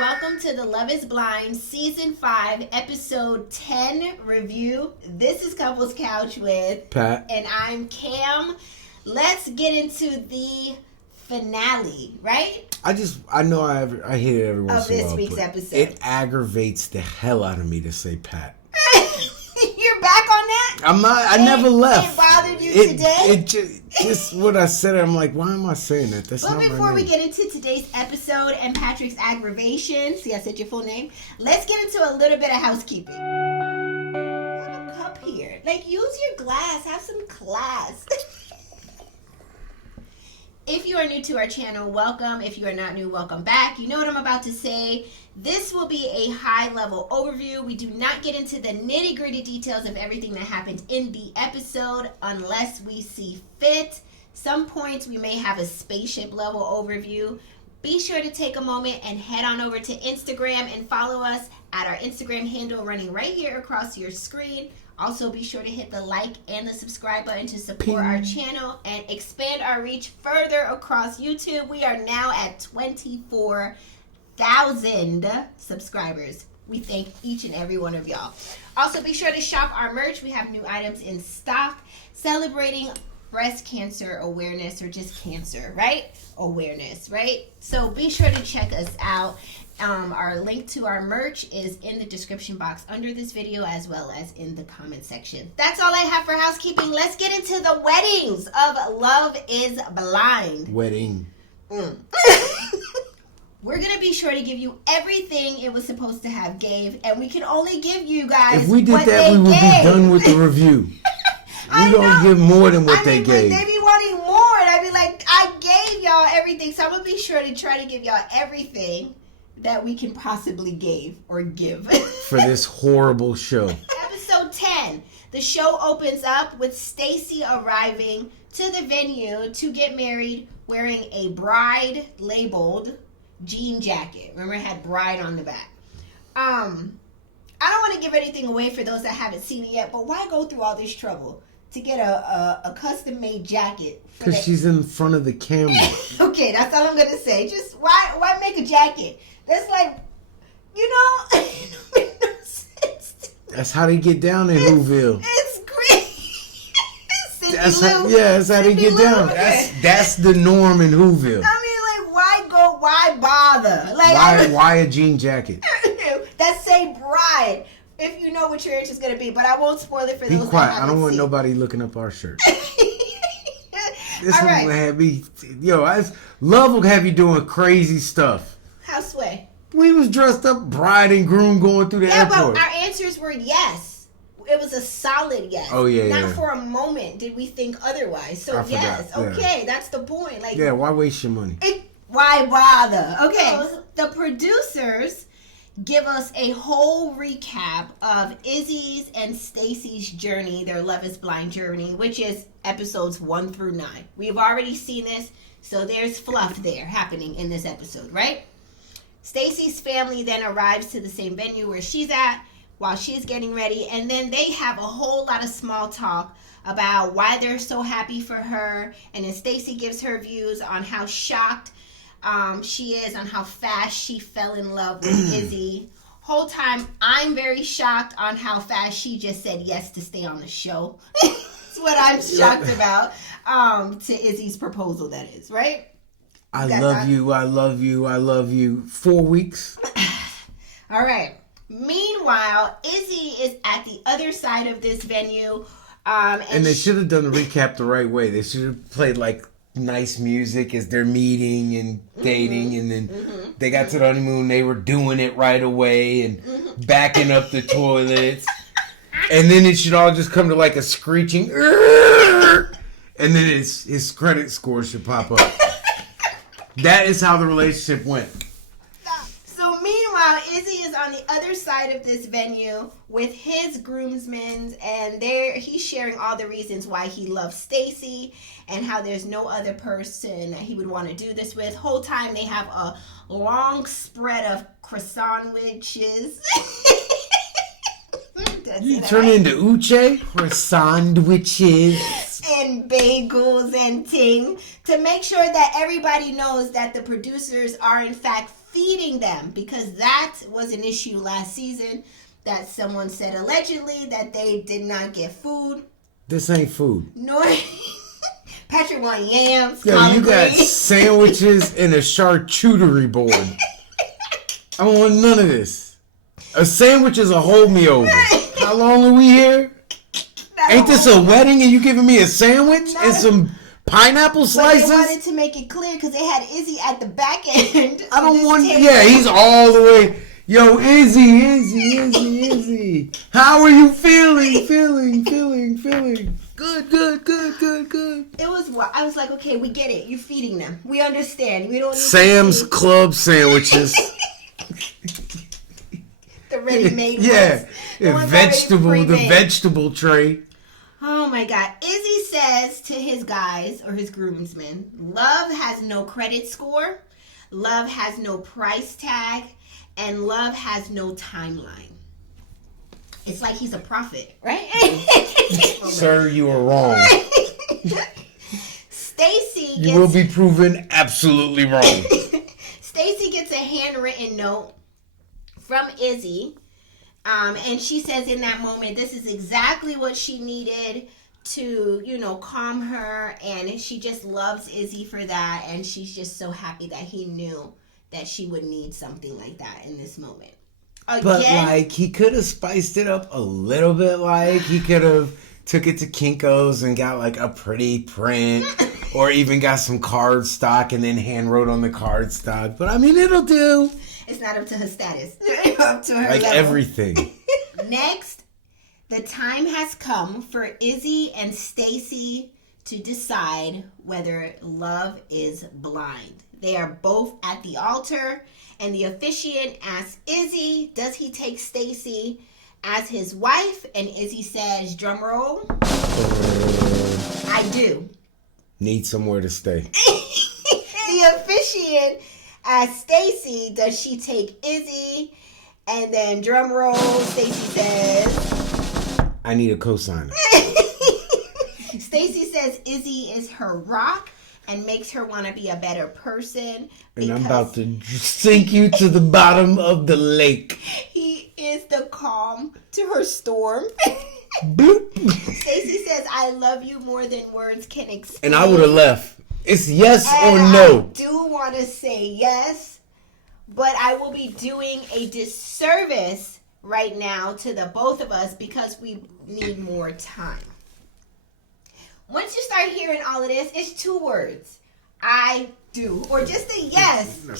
Welcome to the Love is Blind Season 5, Episode 10 review. This is Couples Couch with Pat. And I'm Cam. Let's get into the finale, right? I hate it every once in a while. Of this week's episode. It aggravates the hell out of me to say Pat. You're back on that? I'm not. I never left. It bothered you today? It just what I said. I'm like, why am I saying that? That's not my name. Before we get into today's episode and Patrick's aggravation, see, I said your full name. Let's get into a little bit of housekeeping. Have a cup here. Like, use your glass. Have some class. If you are new to our channel, welcome. If you are not new, welcome back. You know what I'm about to say. This will be a high-level overview. We do not get into the nitty-gritty details of everything that happened in the episode unless we see fit. Some points we may have a spaceship-level overview. Be sure to take a moment and head on over to Instagram and follow us at our Instagram handle running right here across your screen. Also, be sure to hit the like and the subscribe button to support our channel and expand our reach further across YouTube. We are now at 24,000 subscribers. We thank each and every one of y'all. Also, be sure to shop our merch. We have new items in stock celebrating breast cancer awareness, or just cancer, right? Awareness, right? So be sure to check us out. Our link to our merch is in the description box under this video as well as in the comment section. That's all I have for housekeeping. Let's get into the weddings of Love is Blind. Wedding. We're going to be sure to give you everything it was supposed to have gave, and we can only give you guys if we did what that, they we would gave. be done with the review. We don't give more than what they gave. They be wanting more, and I'd be like, I gave y'all everything, so I'm going to be sure to try to give y'all everything that we can possibly give. For this horrible show. Episode 10. The show opens up with Stacy arriving to the venue to get married wearing a bride labeled jean jacket. Remember, it had bride on the back. I don't want to give anything away for those that haven't seen it yet, but why go through all this trouble to get a custom-made jacket? Because she's in front of the camera. Okay, that's all I'm going to say. Just why make a jacket? That's like, it don't make no sense. That's how they get down in Whoville. It's great. That's how they get down. Okay. That's the norm in Whoville. I mean, like, why bother? Like, why a jean jacket? That say bride. If you know what your answer is going to be, but I won't spoil it for those. Be quiet. That I don't want seen. nobody looking up our shirt. This all one right. will have me. Love will have you doing crazy stuff. How sway? We was dressed up, bride and groom going through the airport. But our answers were yes. It was a solid yes. Oh yeah. Not for a moment did we think otherwise. So yes, okay, that's the point. Like, why waste your money? Why bother? Okay, the producers give us a whole recap of Izzy's and Stacy's journey, their Love is Blind journey, which is episodes 1 through 9. We've already seen this, so there's fluff there happening in this episode, right? Stacy's family then arrives to the same venue where she's at while she's getting ready, and then they have a whole lot of small talk about why they're so happy for her, and then Stacy gives her views on how shocked she is on how fast she fell in love with Izzy. Whole time, I'm very shocked on how fast she just said yes to stay on the show. That's what I'm shocked about. To Izzy's proposal, that is, right? I love you. 4 weeks. All right. Meanwhile, Izzy is at the other side of this venue. And they should have done the recap the right way. They should have played like nice music as they're meeting and dating, and then they got to the honeymoon. They were doing it right away and backing up the toilets, and then it should all just come to like a screeching, and then his credit score should pop up. That is how the relationship went. So meanwhile, Izzy is on the other side of this venue with his groomsmen, and he's sharing all the reasons why he loves Stacy and how there's no other person that he would want to do this with. Whole time they have a long spread of croissantwiches. You turn into Uche? Croissantwiches. And bagels and ting, to make sure that everybody knows that the producers are in fact feeding them, because that was an issue last season that someone said allegedly that they did not get food. This ain't food. Nor Patrick want yams. Yo, you got sandwiches and a charcuterie board. I don't want none of this. A sandwich is a hold me over. How long are we here? Ain't this a wedding and you giving me a sandwich and some pineapple slices? But they wanted to make it clear because they had Izzy at the back end. I don't want. Yeah, he's all the way. Yo, Izzy. How are you feeling? Feeling. Good. It was what I was like. Okay, we get it. You're feeding them. We understand. We don't. Need Sam's Club sandwiches. The ready-made. Yeah, ones. the vegetable tray. Oh my God. Izzy says to his guys or his groomsmen, love has no credit score, love has no price tag, and love has no timeline. It's like he's a prophet, right? Sir, you are wrong. Stacy You will be proven absolutely wrong. Stacy gets a handwritten note from Izzy. And she says in that moment, this is exactly what she needed to, calm her. And she just loves Izzy for that. And she's just so happy that he knew that she would need something like that in this moment. Again, but he could have spiced it up a little bit. He could have took it to Kinko's and got a pretty print, or even got some card stock and then hand wrote on the card stock. But I mean, it'll do. It's not up to her status. Up to her level. Everything. Next, the time has come for Izzy and Stacy to decide whether love is blind. They are both at the altar, and the officiant asks Izzy, does he take Stacy as his wife? And Izzy says, drum roll, I do. Need somewhere to stay. The officiant asks Stacy, does she take Izzy? And then drum roll, Stacy says, I need a cosigner. Stacy says Izzy is her rock and makes her want to be a better person. And I'm about to sink you to the bottom of the lake. He is the calm to her storm. Bloop. Stacy says, I love you more than words can explain. And I would have left. It's yes and or no. I do want to say yes, but I will be doing a disservice right now to the both of us because we need more time. Once you start hearing all of this, it's 2 words. I do. Or just a yes. I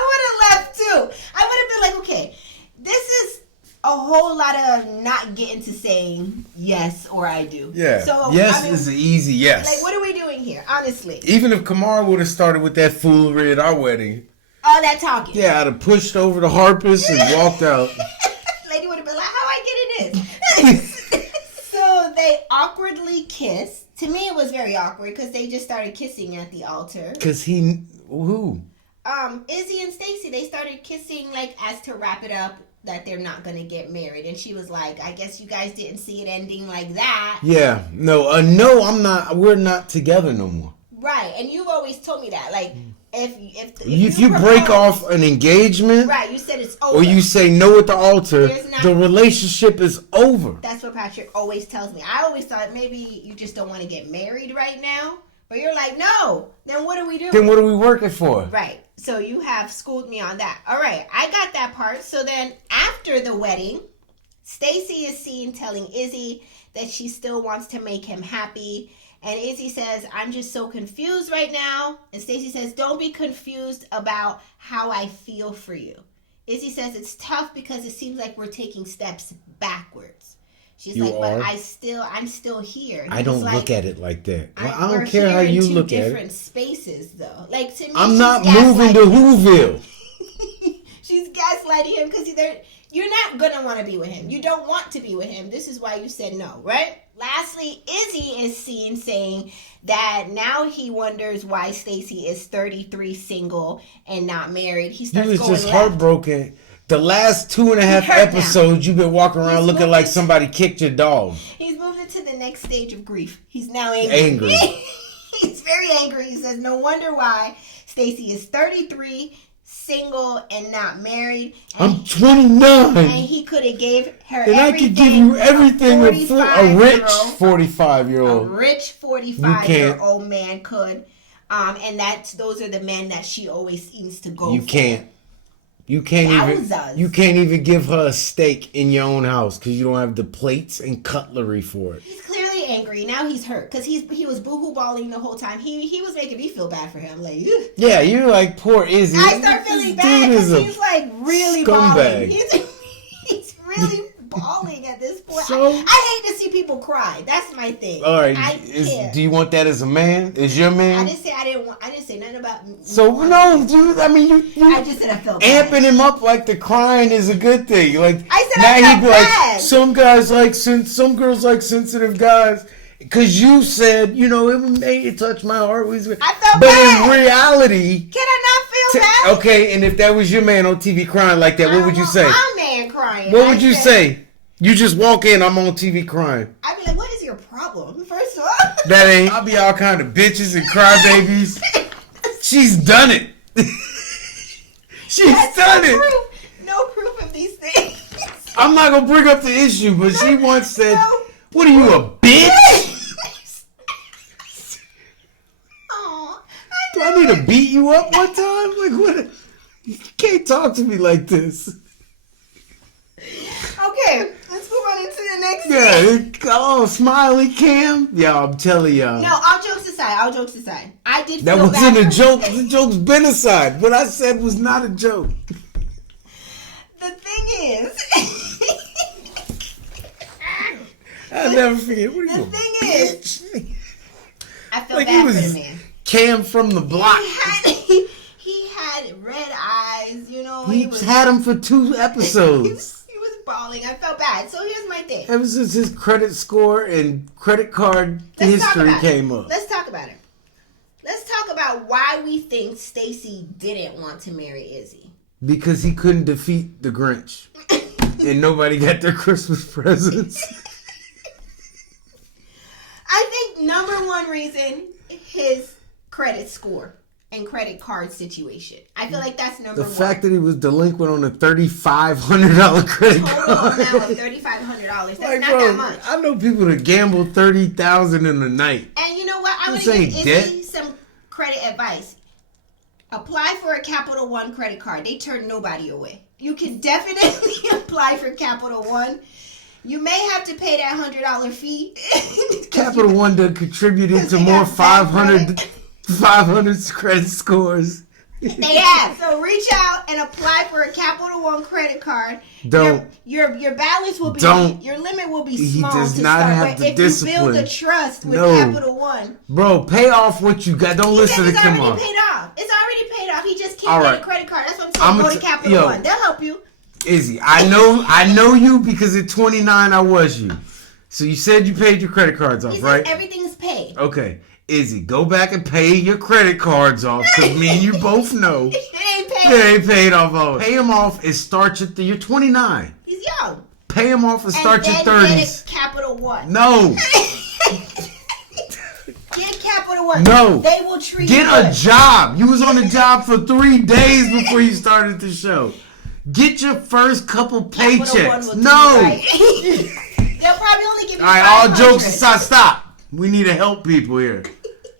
would have left too. I would have been like, okay, this is a whole lot of not getting to saying yes or I do. Yeah. So yes is an easy yes. What are we doing here, honestly? Even if Kamara would have started with that foolery at our wedding. All that talking. Yeah, I'd have pushed over the harpist and walked out. Lady would have been like, how I get in this? So they awkwardly kiss. To me, it was very awkward because they just started kissing at the altar. Because who? Izzy and Stacy, they started kissing as to wrap it up that they're not going to get married. And she was like, I guess you guys didn't see it ending like that. Yeah. No, no, I'm not. We're not together no more. Right. And you've always told me that. If you break off an engagement, right, you said it's over, or you say no at the altar, the relationship is over. That's what Patrick always tells me. I always thought maybe you just don't want to get married right now, but you're like, no. Then what are we doing? Then what are we working for? Right. So you have schooled me on that. All right, I got that part. So then after the wedding, Stacy is seen telling Izzy that she still wants to make him happy. And Izzy says, I'm just so confused right now. And Stacy says, don't be confused about how I feel for you. Izzy says, it's tough because it seems like we're taking steps backwards. She's like, but I'm still here. I don't look at it like that. I don't care how you look at it. Different spaces, though. To me, I'm not moving to Whoville. She's gaslighting him because you're not going to want to be with him. You don't want to be with him. This is why you said no, right? Lastly, Izzy is seen saying that now he wonders why Stacy is 33 single and not married. He was just heartbroken. The last 2.5 episodes, you've been walking around looking like somebody kicked your dog. He's moved into the next stage of grief. He's now angry. He's very angry. He says, no wonder why Stacy is 33, single, and not married. I'm 29. And he could have gave her and everything. I could give you everything a rich 45-year-old. A rich 45-year-old man could. And those are the men that she always seems to go for. You can't even give her a steak in your own house because you don't have the plates and cutlery for it. He's clearly angry. Now he's hurt because he was boohoo balling the whole time. He was making me feel bad for him. Like, ugh. Yeah, you're like, poor Izzy. I start feeling bad because he's like really balling. He's really balling at this point. I hate to see people cry. That's my thing. All right. Do you want that as a man? Is your man? I didn't say nothing about. So no, dude. I mean, you I just said I felt bad. Amping him up like the crying is a good thing. Like I said, now I felt bad. Like some guys like some girls like sensitive guys. Because you said, it made it touch my heart. I felt bad. But in reality... Can I not feel bad? Okay, and if that was your man on TV crying like that, what would you say? My man crying. What would you say? You just walk in, I'm on TV crying. I'd be like, what is your problem? First of all. I'll be all kind of bitches and crybabies. She's done it. She's done it. No proof of these things. I'm not going to bring up the issue, but she once said, what are you, a bitch? Do I need to beat you up one time? Like, what? You can't talk to me like this. Okay, let's move on into the next thing. Oh, smiley cam. Yeah, I'm telling y'all. No, all jokes aside. I did feel that wasn't a joke. The joke's been aside. What I said was not a joke. The thing is... I'll never forget. What are you, the thing is... I feel like bad for the man. Cam from the block. He had red eyes, He had him for 2 episodes. He was bawling. I felt bad. So here's my thing. Ever since his credit score and credit card history came up. Let's talk about it. Let's talk about why we think Stacy didn't want to marry Izzy. Because he couldn't defeat the Grinch. And nobody got their Christmas presents. I think number one reason, his credit score and credit card situation. I feel like that's number one. The fact that he was delinquent on a $3,500 credit card. Total amount of $3,500. That's not that much. I know people that gamble $30,000 in a night. And you know what? I'm going to give Izzy some credit advice. Apply for a Capital One credit card. They turn nobody away. You can definitely apply for Capital One. You may have to pay that $100 fee. Capital One done contributed to more 500 credit scores. They have. So reach out and apply for a Capital One credit card. Don't. Your balance will be. Your limit will be small. He does not have the discipline. If you build a trust with Capital One. Bro, pay off what you got. Don't listen to Kamar. It's already paid off. It's already paid off. He just can't get a credit card. That's what I'm saying. Go to Capital One. They'll help you. Izzy, I know you because at 29 I was you. So you said you paid your credit cards off, right? Everything's paid. Okay. Izzy, go back and pay your credit cards off because me and you both know They ain't paid off. Pay them off and start you're 29. He's young. Pay them off and start your 30s. Get Capital One. No. Get Capital One. No. They will treat you. Get a job. You was on the job for 3 days before you started the show. Get your first couple paychecks. No. They'll probably only give you all right, all jokes aside, stop. We need to help people here.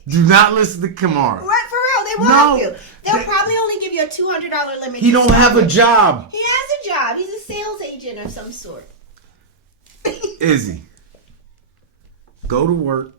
Do not listen to Kamara. Right, for real. They will help you. They'll probably only give you a $200 limit. He don't have a job. He has a job. He's a sales agent of some sort. Izzy, go to work.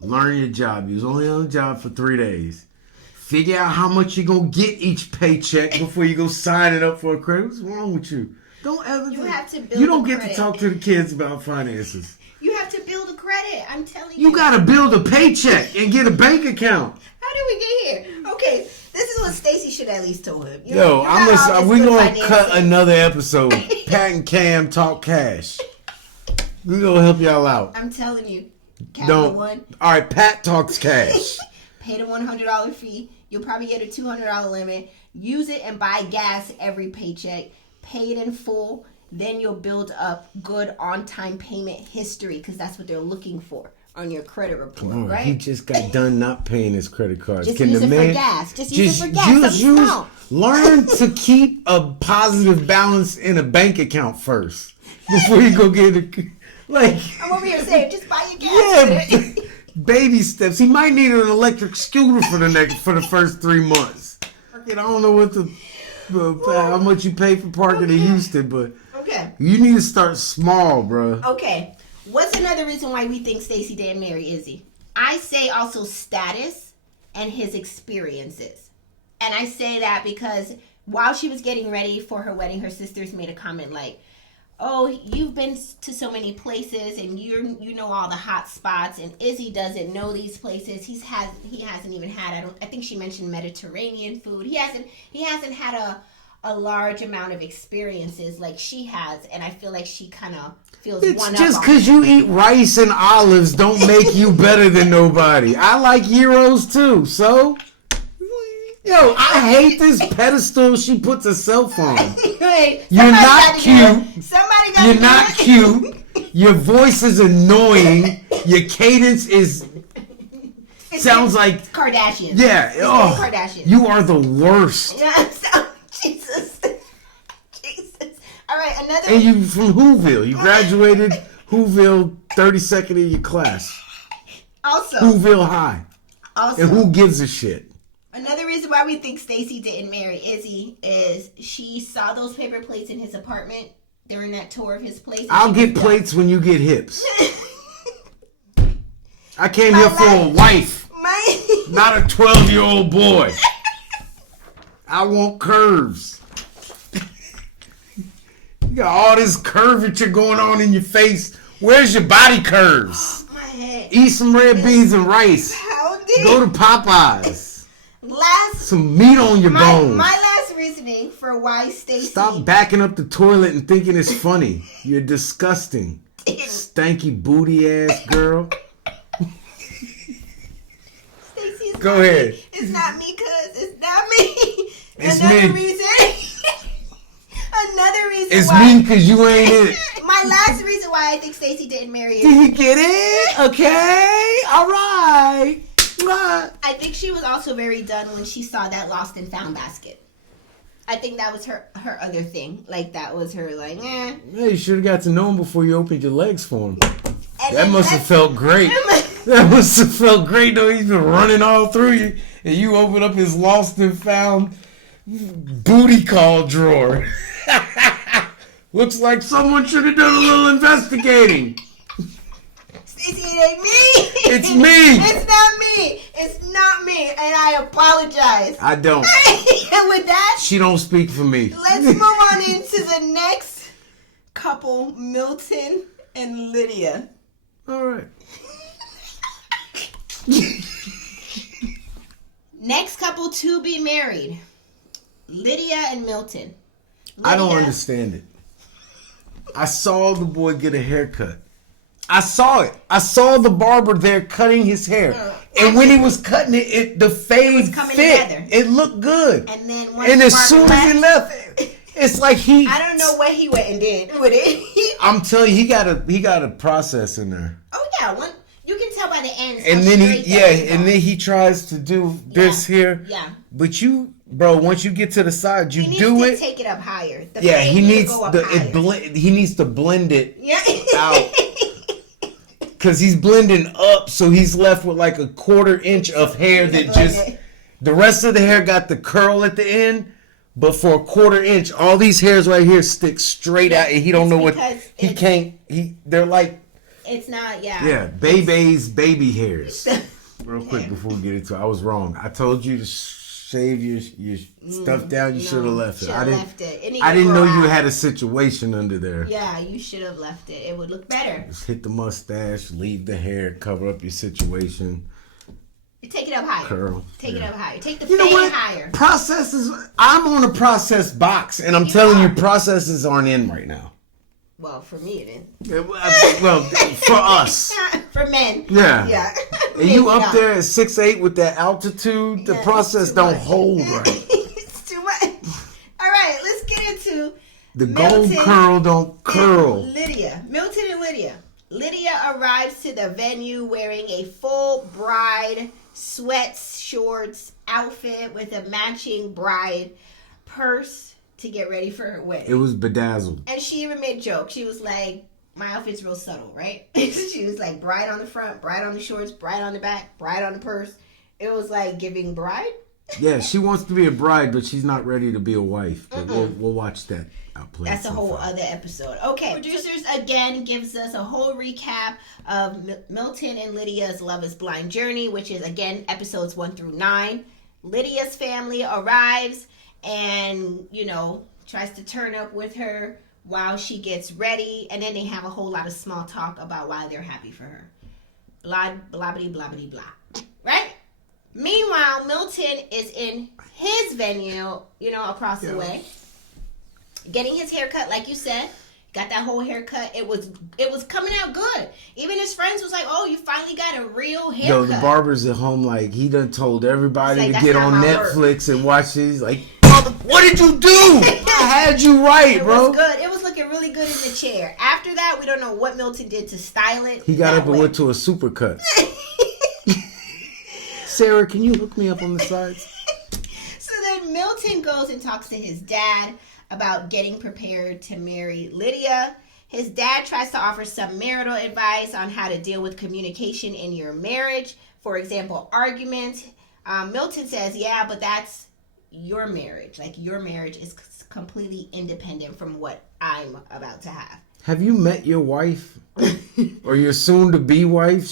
Learn your job. You was only on the job for 3 days. Figure out how much you're going to get each paycheck before you go sign it up for a credit. What's wrong with you? Don't ever. You have to build. You don't get to talk to the kids about finances. You have to build a credit. I'm telling you. You got to build a paycheck and get a bank account. How did we get here? Okay, this is what Stacy should at least told him. We're going to cut another episode. Pat and Cam talk cash. We're going to help y'all out. I'm telling you. Capital One. All right, Pat talks cash. Pay the $100 fee. You'll probably get a $200 limit. Use it and buy gas every paycheck. Pay it in full. Then you'll build up good on-time payment history because that's what they're looking for. on your credit report, Come on, right? he just got done not paying his credit cards. Just Can use the it man for gas. Just use it for gas. Learn to keep a positive balance in a bank account first before you go get it. Like I'm over here saying, just buy your gas. Yeah, baby steps. He might need an electric scooter for the first 3 months. I don't know how much you pay for parking in Houston, but you need to start small, bro. Okay. What's another reason why we think Stacy didn't marry Izzy? I say also status and his experiences. And I say that because while she was getting ready for her wedding, her sisters made a comment like, oh, you've been to so many places and you know all the hot spots, and Izzy doesn't know these places. He hasn't even had, I think she mentioned Mediterranean food. He hasn't had a large amount of experiences like she has, and I feel like she kind of feels it's one up. Just because you eat rice and olives don't make you better than nobody. I like gyros too, so yo, I hate this pedestal she puts herself on. Right. You're not cute. You're not cute. Your voice is annoying. Your cadence sounds like Kardashian. Yeah. Oh, Kardashian. You are the worst. Yeah. Jesus. All right, another. And you from Whoville. You graduated Whoville 32nd in your class. Also. Whoville High. Also. And who gives a shit? Another reason why we think Stacy didn't marry Izzy is she saw those paper plates in his apartment during that tour of his place. I'll get plates when you get hips. I came here for a wife, not a 12-year-old boy. I want curves. You got all this curvature going on in your face. Where's your body curves? My head. Eat some red beans and rice. Go to Popeyes. Some meat on your bones. My last reasoning for why Stacy... Stop backing up the toilet and thinking it's funny. You're disgusting. Stanky booty ass girl. Stacy, go ahead. It's not me, cuz. It's not me. It's Another me. Another reason it's why... me because you ain't it. My last reason why I think Stacy didn't marry Did you get it? Okay. All right. I think she was also very done when she saw that lost and found basket. I think that was her other thing. Like, that was her, like, eh. Yeah, you should have got to know him before you opened your legs for him. That must have felt great. That must have felt great, though. He's been running all through you, and you open up his lost and found booty call drawer. Looks like someone should have done a little investigating. Stacey, it ain't me. It's me. It's not me. It's not me, and I apologize. I don't. And with that, she don't speak for me. Let's move on into the next couple, Milton and Lydia. All right. Next couple to be married, Lydia and Milton. I don't understand it. I saw the boy get a haircut. I saw it. I saw the barber there cutting his hair. And when he was cutting it, the fade fit. Together. It looked good. And then as soon as he left, it's like I don't know what he went and did with it. I'm telling you, he got a process in there. Oh yeah, you can tell by the ends. And then he tries to do this here. Yeah. But bro, once you get to the side, you do it. Take it up higher. He needs he needs to blend it out. Because he's blending up, so he's left with like a 1/4 inch of hair that just... The rest of the hair got the curl at the end, but for a 1/4 inch, all these hairs right here stick straight out, and he don't know what... He can't... They're like... It's not, Yeah, baby's baby hairs. Real quick before we get into it, I was wrong. I told you to shave your stuff down. You should have left it. I didn't know you had a situation under there. Yeah, you should have left it. It would look better. Just hit the mustache, leave the hair, cover up your situation. Take it up higher. Curl. Take it up higher. Take the fade higher. Processes. I'm on a process box, and I'm telling you, processes aren't in right now. Well, for me it is. Well, for us. For men. Yeah. Yeah. And you up there at 6'8" with that altitude, the process don't hold right. It's too much. All right, let's get into the gold curl don't curl. Lydia. Milton and Lydia. Lydia arrives to the venue wearing a full bride sweats, shorts, outfit with a matching bride purse to get ready for her wedding. It was bedazzled. And she even made jokes. She was like, my outfit's real subtle, right? She was like, bride on the front, bride on the shorts, bride on the back, bride on the purse. It was like giving bride. Yeah, she wants to be a bride, but she's not ready to be a wife. But we'll watch that. That's a whole other episode. Okay, producers again gives us a whole recap of Milton and Lydia's Love is Blind journey, which is again episodes 1 through 9. Lydia's family arrives and, tries to turn up with her while she gets ready, and then they have a whole lot of small talk about why they're happy for her. Blah, blah, blah, blah, blah, blah. Right? Meanwhile, Milton is in his venue, across the way, getting his haircut, like you said. Got that whole haircut. It was coming out good. Even his friends was like, "Oh, you finally got a real haircut." Yo, the barber's at home like he done told everybody to get on Netflix and watch these. Like, what did you do? I had you right, bro. It was good. It was looking really good in the chair. After that, we don't know what Milton did to style it. He got up and went to a supercut. Sarah, can you hook me up on the sides? So then Milton goes and talks to his dad about getting prepared to marry Lydia. His dad tries to offer some marital advice on how to deal with communication in your marriage. For example, arguments. Milton says, yeah, but that's your marriage. Like, your marriage is completely independent from what I'm about to have. Have you met your wife? Or your soon-to-be wife?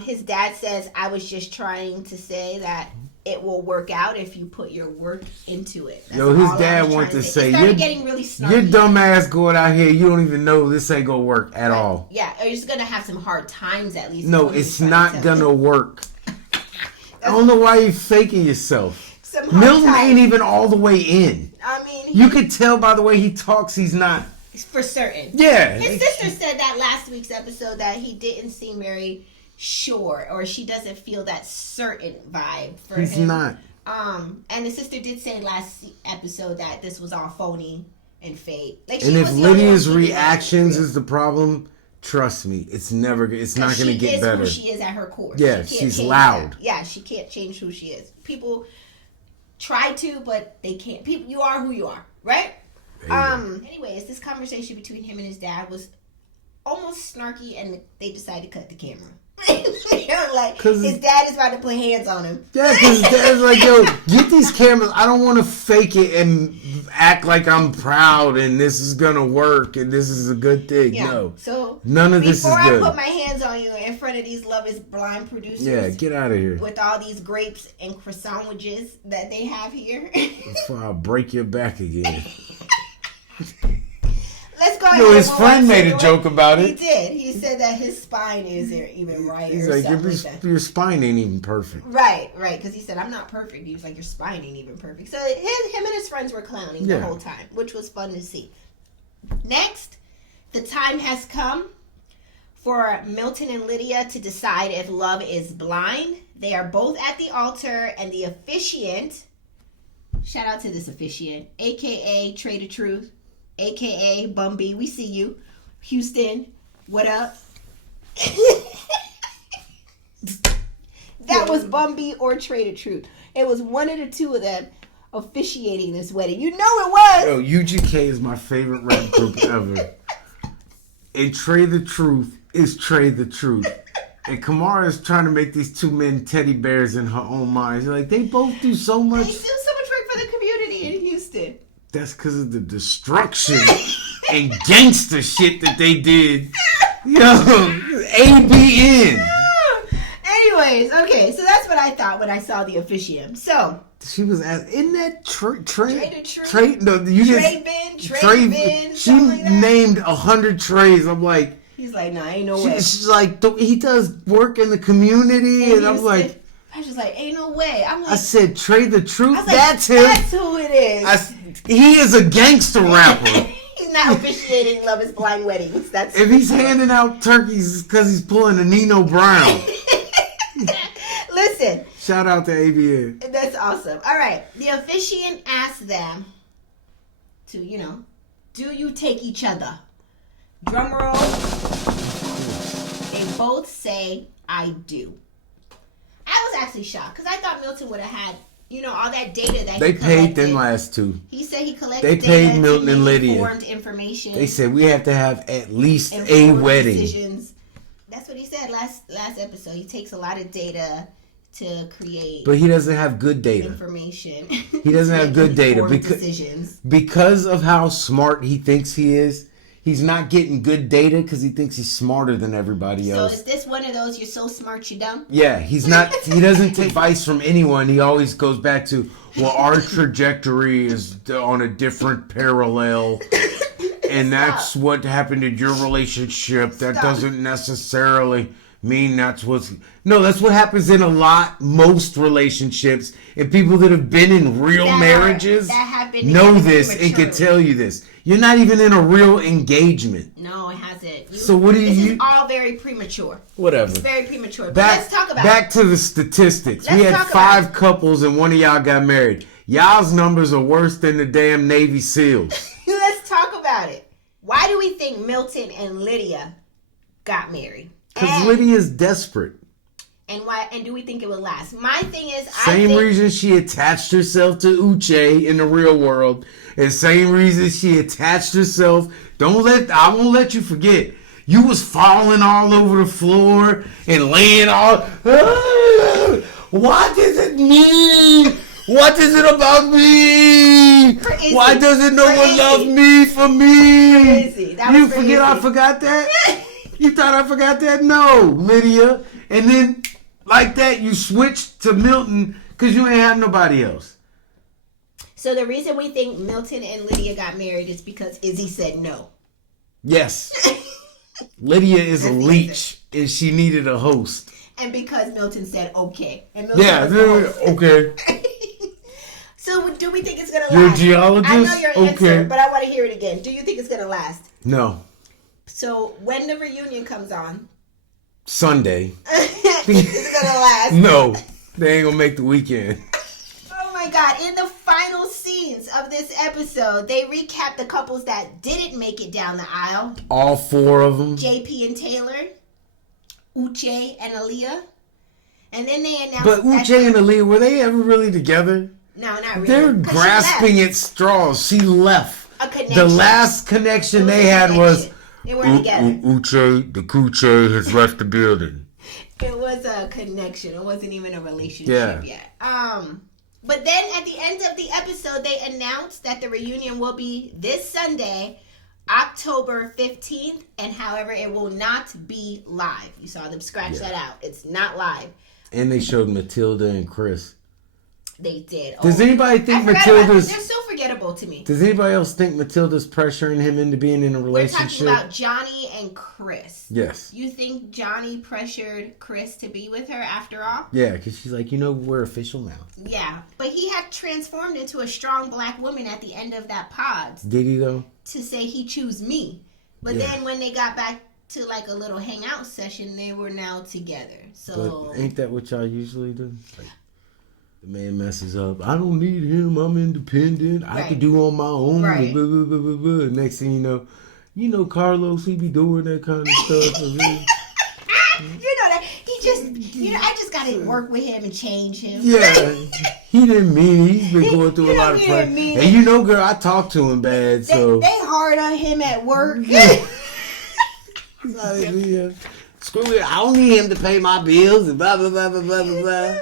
His dad says, I was just trying to say that it will work out if you put your work into it. That's his dad wanted to say, you're getting really snarky. Your dumb ass going out here, you don't even know this ain't gonna work at all. Yeah, or you're just gonna have some hard times at least. No, it's not gonna work. I don't know why you're faking yourself. Milton ain't even all the way in. I mean, you could tell by the way he talks, he's not. For certain. Yeah. His sister said that last week's episode that he didn't seem very sure, or she doesn't feel that certain vibe for him. He's not. And the sister did say last episode that this was all phony and fake. Like, and if Lydia's reactions is the problem, trust me, it's not going to get better. Who she is at her core. Yeah, she's loud. That. Yeah, she can't change who she is. People try to, but they can't. You are who you are, right? Anyways, this conversation between him and his dad was almost snarky, and they decided to cut the camera. Like, his dad is about to put hands on him. Yeah, because his dad's like, yo, get these cameras. I don't want to fake it and act like I'm proud and this is going to work and this is a good thing. Yeah. No. So, none of this is good. Before I put my hands on you in front of these Love is Blind producers. Yeah, get out of here. With all these grapes and croissantwages that they have here. Before I break your back again. Let's go ahead. Yo, his friend made a joke about it. He did. He said that his spine isn't even right. He's like, your spine ain't even perfect. Right. Because he said, I'm not perfect. He was like, your spine ain't even perfect. So him and his friends were clowning the whole time, which was fun to see. Next, the time has come for Milton and Lydia to decide if love is blind. They are both at the altar, and the officiant, shout out to this officiant, a.k.a. Trader Truth, a.k.a. Bumby, we see you. Houston, what up? That was Bumby or Trader Truth. It was one of the two of them officiating this wedding. You know it was. Yo, UGK is my favorite rap group ever. And Trey the Truth is Trey the Truth. And Kamara is trying to make these two men teddy bears in her own mind. She's like, they both do so much. They do so much work for the community in Houston. That's because of the destruction and gangster shit that they did. Yo, ABN. Anyways, okay, so that's what I thought when I saw the officiant. So she was asked, isn't that Trey? She like named 100 Treys. I'm like, he's like, nah, ain't no way. She's like, he does work in the community, and I'm like. I was just like, ain't no way. I'm like, I said, Trey the Truth. Like, that's him. That's who it is. He is a gangster rapper. He's not officiating Love is Blind weddings. That's if he's handing out turkeys because he's pulling a Nino Brown. Listen. Shout out to ABN. That's awesome. All right. The officiant asked them to, do you take each other? Drum roll. They both say, I do. I was actually shocked because I thought Milton would have had, all that data that they he collected. paid them last two. He said he collected They data paid Milton to and make Lydia. informed information. They said we have to have at least a informed wedding. Decisions. That's what he said last episode. He takes a lot of data to create. But he doesn't have good data. Information. He doesn't have good data because of how smart he thinks he is. He's not getting good data because he thinks he's smarter than everybody else. So is this one of those you're so smart you're dumb? Yeah, he's not. He doesn't take advice from anyone. He always goes back to, well, our trajectory is on a different parallel, and that's what happened in your relationship. That doesn't necessarily mean that's what's... No, that's what happens in most relationships, and people that have been in real marriages know this and can tell you this. You're not even in a real engagement. No, it hasn't. So what do you... This is all very premature. Whatever. It's very premature. But let's talk about it. Back to the statistics. We had 5 couples and one of y'all got married. Y'all's numbers are worse than the damn Navy SEALs. Let's talk about it. Why do we think Milton and Lydia got married? Because Lydia's desperate. And why? And do we think it will last? My thing is, same reason she attached herself to Uche in the real world, and same reason she attached herself. I won't let you forget. You was falling all over the floor and laying all. What does it mean? What is it about me? Why doesn't no one love me for me? You forget I forgot that? You thought I forgot that? No, Lydia. And then, like that, you switched to Milton because you ain't have nobody else. So the reason we think Milton and Lydia got married is because Izzy said no. Yes. Lydia is a leech, and she needed a host. And because Milton said okay. And Milton okay. So do we think it's going to last? You're a geologist? I know your answer, but I want to hear it again. Do you think it's going to last? No. So when the reunion comes on... Sunday. Is it going to last? No. They ain't going to make the weekend. Oh my God. In the final scenes of this episode, they recap the couples that didn't make it down the aisle. All 4 of them. JP and Taylor. Uche and Aaliyah. And then they announced... But Uche and Aaliyah, were they ever really together? No, not really. They're grasping at straws. She left. A connection. The last connection they had was... They weren't together. Uche, the Cooche has left the building. It was a connection. It wasn't even a relationship yet. But then at the end of the episode, they announced that the reunion will be this Sunday, October 15th. And however, it will not be live. You saw them scratch that out. It's not live. And they showed Matilda and Chris. They did. Does anybody think Matilda's... They're so forgettable to me. Does anybody else think Matilda's pressuring him into being in a relationship? We're talking about Johnny and Chris. Yes. You think Johnny pressured Chris to be with her after all? Yeah, because she's like, we're official now. Yeah, but he had transformed into a strong black woman at the end of that pod. Did he, though? To say he choose me. But then when they got back to like a little hangout session, they were now together. So but ain't that what y'all usually do? Like, the man messes up. I don't need him. I'm independent. I can do on my own. Right. Blah, blah, blah, blah, blah. Next thing you know, Carlos, he be doing that kind of stuff. You know that he just, I just got to work with him and change him. Yeah, he didn't mean it. He's been going through a lot of pressure. And girl, I talk to him bad. So they hard on him at work. Screw it. I don't need him to pay my bills and blah blah blah blah blah blah.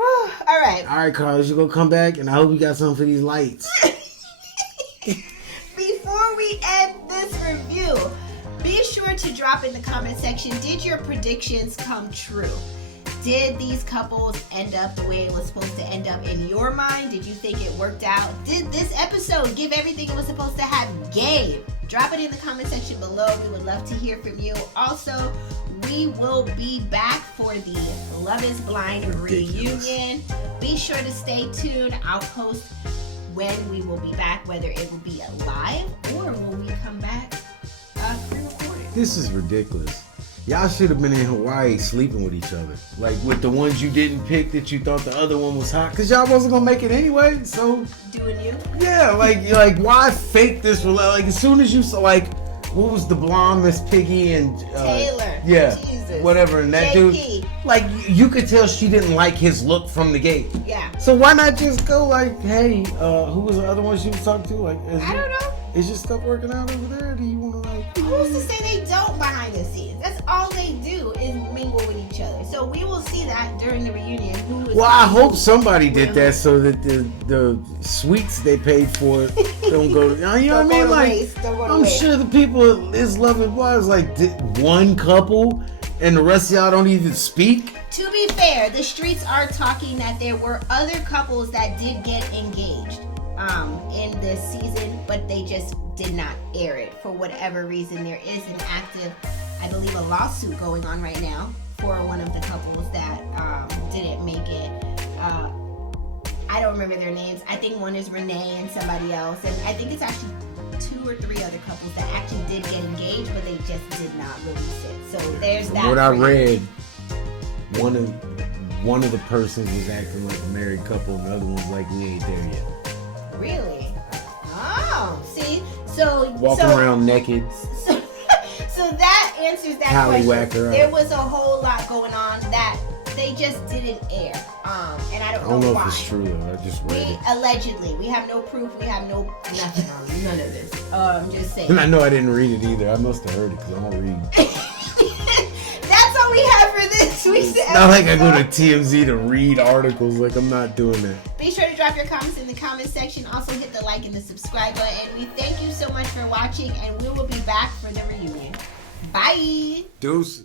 All right, Carlos, you gonna come back, and I hope you got something for these lights. Before we end this review, be sure to drop in the comment section, did your predictions come true? Did these couples end up the way it was supposed to end up in your mind? Did you think it worked out? Did this episode give everything it was supposed to have? Game. Drop it in the comment section below. We would love to hear from you. Also, we will be back for the Love is Blind reunion. Be sure to stay tuned. I'll post when we will be back, whether it will be live or when we come back pre-recorded. This is ridiculous. Y'all should have been in Hawaii sleeping with each other. Like with the ones you didn't pick that you thought the other one was hot. Because y'all wasn't going to make it anyway. So. Doing you? Yeah, like why fake this? Like as soon as you, what was the blonde Miss Piggy and Taylor. Yeah, Jesus. whatever. And that JP. dude, like you could tell she didn't like his look from the gate. Yeah. So why not just go like, hey, who was the other one she was talking to? Like, I don't know. Is your stuff working out over there? Or do you want to like? Who's to say they don't behind the scenes? That's all they do is mingle with each other. So we will see that during the reunion. Who is? Well, I hope somebody did that so that the sweets they paid for don't go. You know what I mean? Like, I'm sure the people is loving wives like one couple, and the rest of y'all don't even speak. To be fair, the streets are talking that there were other couples that did get engaged in this season, but they just did not air it for whatever reason. There is an active, I believe, a lawsuit going on right now for one of the couples that didn't make it. I don't remember their names. I think one is Renee and somebody else, and I think it's actually 2 or 3 other couples that actually did get engaged, but they just did not release it. So there's that. What I read, one of the persons was acting like a married couple, and the other one's like, we ain't there yet. Really? Oh, see, so walking around naked. So that answers that question. There was a whole lot going on that they just didn't air, and I don't know why. If it's true though. I just read it. Allegedly, we have no proof. We have nothing on none of this. I'm just saying. And I know I didn't read it either. I must have heard it because I don't read. That's all we have for this week's episode. Not like I go to TMZ to read articles. Like, I'm not doing that. Be sure to drop your comments in the comment section. Also hit the like and the subscribe button. And we thank you so much for watching. And we will be back for the reunion. Bye. Deuce.